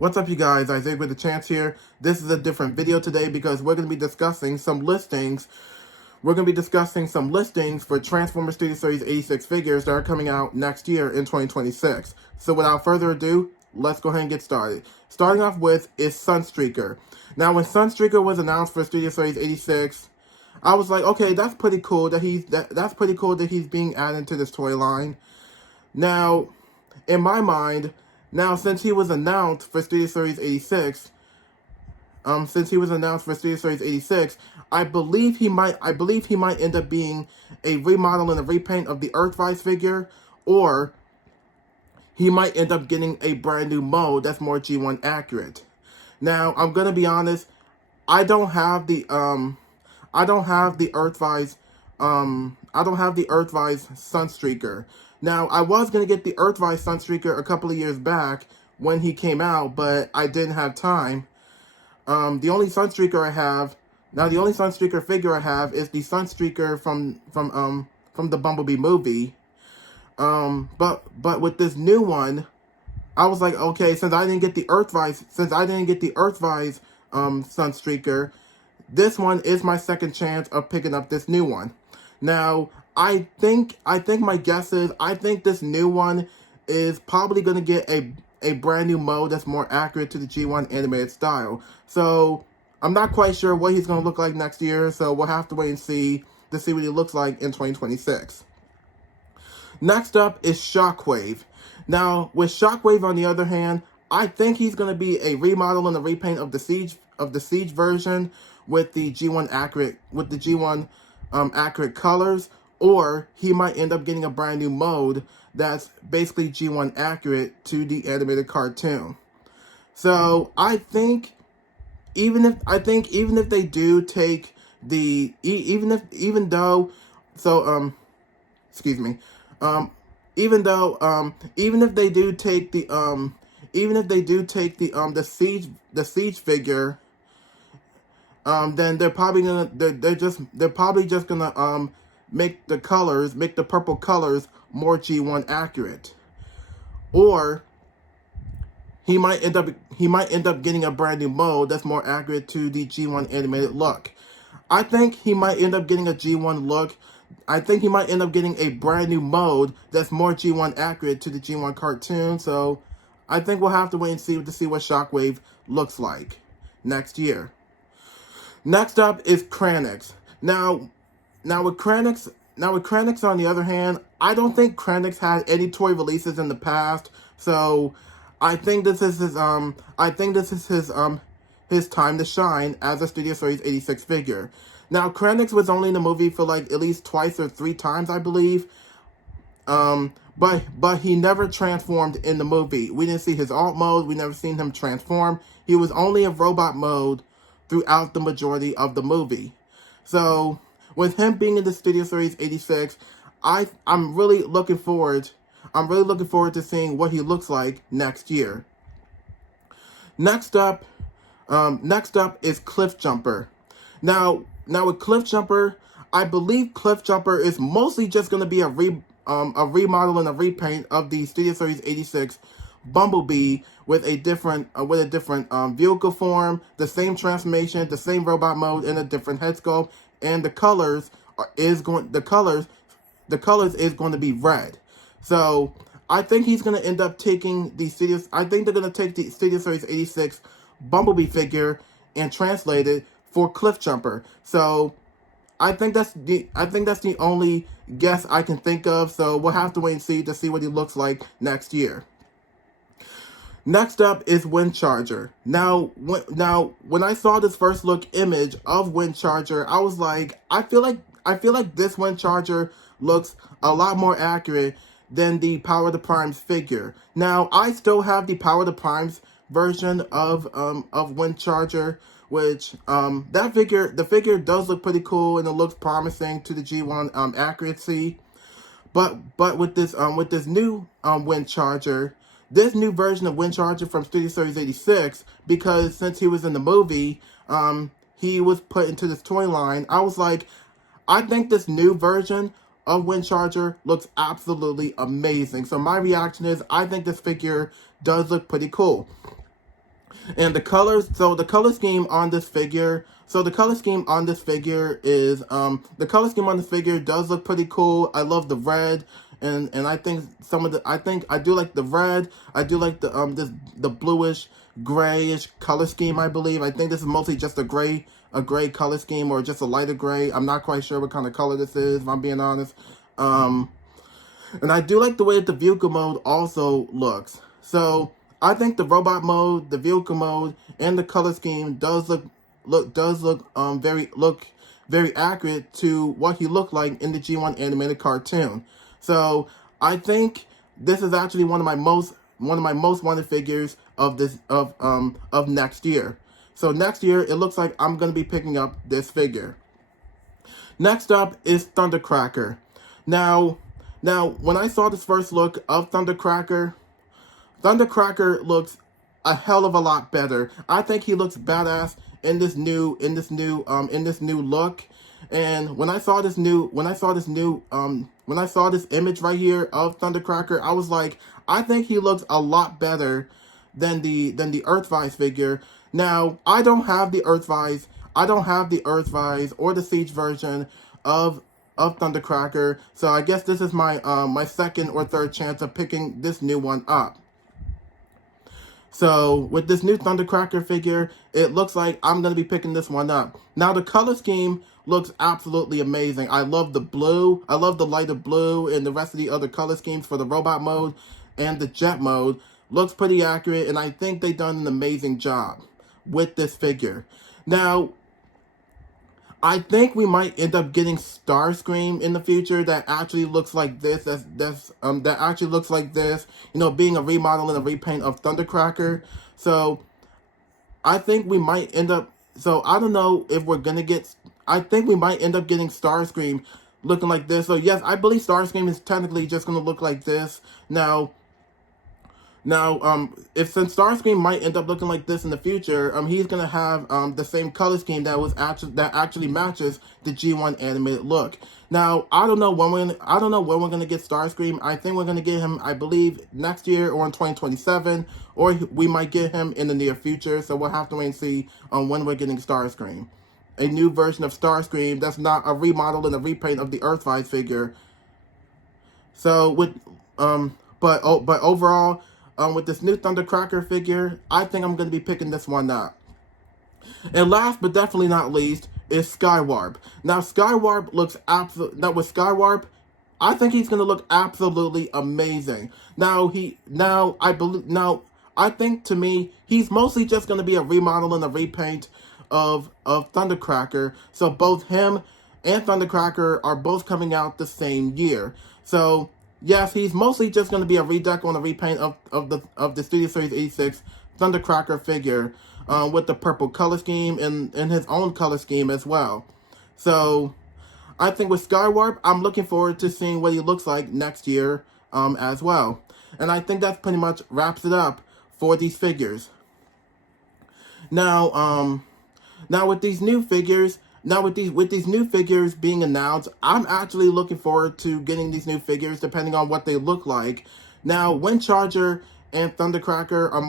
What's up, you guys? Isaiah with the Chance here. This is a different video today because we're going to be discussing some listings. We're going to be discussing some listings for Transformers Studio Series 86 figures that are coming out next year in 2026. So without further ado, let's go ahead and get started. Starting off with is Sunstreaker. Now, when Sunstreaker was announced for Studio Series 86, I was like, okay, that's pretty cool that's pretty cool that he's being added to this toy line. Now, in my mind, since he was announced for Studio Series 86, I believe he might end up being a remodel and a repaint of the Earthrise figure, or he might end up getting a brand new mold that's more G1 accurate. Now, I'm gonna be honest, I don't have the Earthrise Sunstreaker. Now, I was going to get the Earthrise Sunstreaker a couple of years back when he came out, but I didn't have time. The only Sunstreaker figure I have is the Sunstreaker from the Bumblebee movie. But with this new one, I was like, okay, since I didn't get the Earthrise Sunstreaker, this one is my second chance of picking up this new one. Now, I think my guess is, I think this new one is probably going to get a brand new mode that's more accurate to the G1 animated style. So, I'm not quite sure what he's going to look like next year, so we'll have to wait and see to see what he looks like in 2026. Next up is Shockwave. Now, with Shockwave, on the other hand, I think he's going to be a remodel and a repaint of the Siege version with the G1 accurate colors, or he might end up getting a brand new mode that's basically G1 accurate to the animated cartoon. So I think even if they do take the even if they do take the Siege figure, then they're probably just gonna make the purple colors more G1 accurate, or he might end up getting a brand new mode that's more accurate to the G1 animated look. I think he might end up getting a G1 look. I think he might end up getting a brand new mode that's more G1 accurate to the G1 cartoon. So I think we'll have to wait and see what Shockwave looks like next year. Next up is Kranix. Now with Kranix, on the other hand, I don't think Kranix had any toy releases in the past, so I think this is his time to shine as a Studio Series 86 figure. Now, Kranix was only in the movie for like at least twice or three times, I believe. But he never transformed in the movie. We didn't see his alt mode. We never seen him transform. He was only in robot mode throughout the majority of the movie. So, with him being in the Studio Series 86, I'm really looking forward to seeing what he looks like next year. Next up is Cliffjumper. Now with Cliffjumper, I believe Cliffjumper is mostly just going to be a remodel and a repaint of the Studio Series 86 Bumblebee with a different vehicle form, the same transformation, the same robot mode, and a different head sculpt, and the colors is going to be red. So I think he's going to end up taking I think they're going to take the Studio Series 86 Bumblebee figure and translate it for Cliffjumper. So I think that's the only guess I can think of. So we'll have to wait and see what he looks like next year. Next up is Windcharger. Now when I saw this first look image of Windcharger, I was like, I feel like this Windcharger looks a lot more accurate than the Power of the Primes figure. Now, I still have the Power of the Primes version of Windcharger, which the figure does look pretty cool and it looks promising to the G1 accuracy. But with this new Windcharger, this new version of Windcharger from Studio Series 86, because since he was in the movie, he was put into this toy line. I was like, I think this new version of Windcharger looks absolutely amazing. So my reaction is, I think this figure does look pretty cool. And the colors, so the color scheme on this figure, the color scheme on this figure is, the color scheme on this figure does look pretty cool. I love the red, and I think I do like the red. I do like the bluish, grayish color scheme, I believe. I think this is mostly just a gray color scheme, or just a lighter gray. I'm not quite sure what kind of color this is, if I'm being honest. And I do like the way that the vehicle mode also looks. So I think the robot mode, the vehicle mode, and the color scheme does look very accurate to what he looked like in the G1 animated cartoon. So I think this is actually one of my most wanted figures of next year. So next year, it looks like I'm gonna be picking up this figure. Next up is Thundercracker. Now, when I saw this first look of Thundercracker looks a hell of a lot better. I think he looks badass in this new look. And when I saw this image right here of Thundercracker, I was like, I think he looks a lot better than the Earthrise figure. Now, I don't have the Earthrise or the Siege version of Thundercracker, so I guess this is my my second or third chance of picking this new one up. So with this new Thundercracker figure, it looks like I'm going to be picking this one up. Now the color scheme looks absolutely amazing. I love the blue. I love the lighter blue, and the rest of the other color schemes for the robot mode and the jet mode looks pretty accurate, and I think they've done an amazing job with this figure. Now, I think we might end up getting Starscream in the future that actually looks like this. That actually looks like this. You know, being a remodel and a repaint of Thundercracker. So I think we might end up. So I don't know if we're gonna get. I think we might end up getting Starscream looking like this. So yes, I believe Starscream is technically just gonna look like this. Now, since Starscream might end up looking like this in the future, he's gonna have the same color scheme that actually matches the G1 animated look. Now, I don't know when we're gonna get Starscream. I think we're gonna get him, I believe, next year or in 2027, or we might get him in the near future. So we'll have to wait and see when we're getting Starscream, a new version of Starscream that's not a remodel and a repaint of the Earthrise figure. So but overall, with this new Thundercracker figure, I think I'm going to be picking this one up. And last but definitely not least is Skywarp. Now Skywarp looks with Skywarp, I think he's going to look absolutely amazing. I think to me, he's mostly just going to be a remodel and a repaint of Thundercracker. So both him and Thundercracker are both coming out the same year. So yes, he's mostly just going to be a redeco and a repaint of the Studio Series 86 Thundercracker figure with the purple color scheme and his own color scheme as well. So I think with Skywarp, I'm looking forward to seeing what he looks like next year as well. And I think that pretty much wraps it up for these figures. Now, with these new figures, with these new figures being announced, I'm actually looking forward to getting these new figures depending on what they look like. Now, Windcharger and Thundercracker are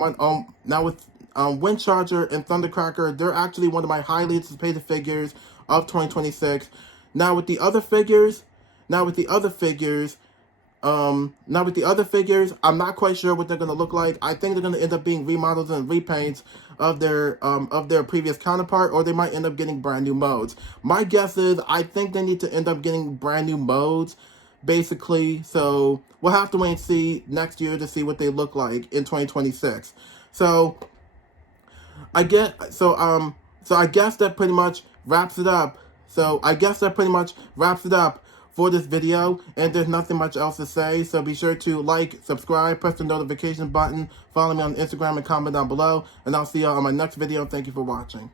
Windcharger and Thundercracker, they're actually one of my highly anticipated figures of 2026. Now with the other figures, I'm not quite sure what they're going to look like. I think they're going to end up being remodels and repaints of their previous counterpart, or they might end up getting brand new modes. My guess is I think they need to end up getting brand new modes, basically. So we'll have to wait and see next year to see what they look like in 2026. So I guess that pretty much wraps it up. For this video, and there's nothing much else to say, so be sure to like, subscribe, press the notification button, follow me on Instagram, and comment down below, and I'll see y'all on my next video. Thank you for watching.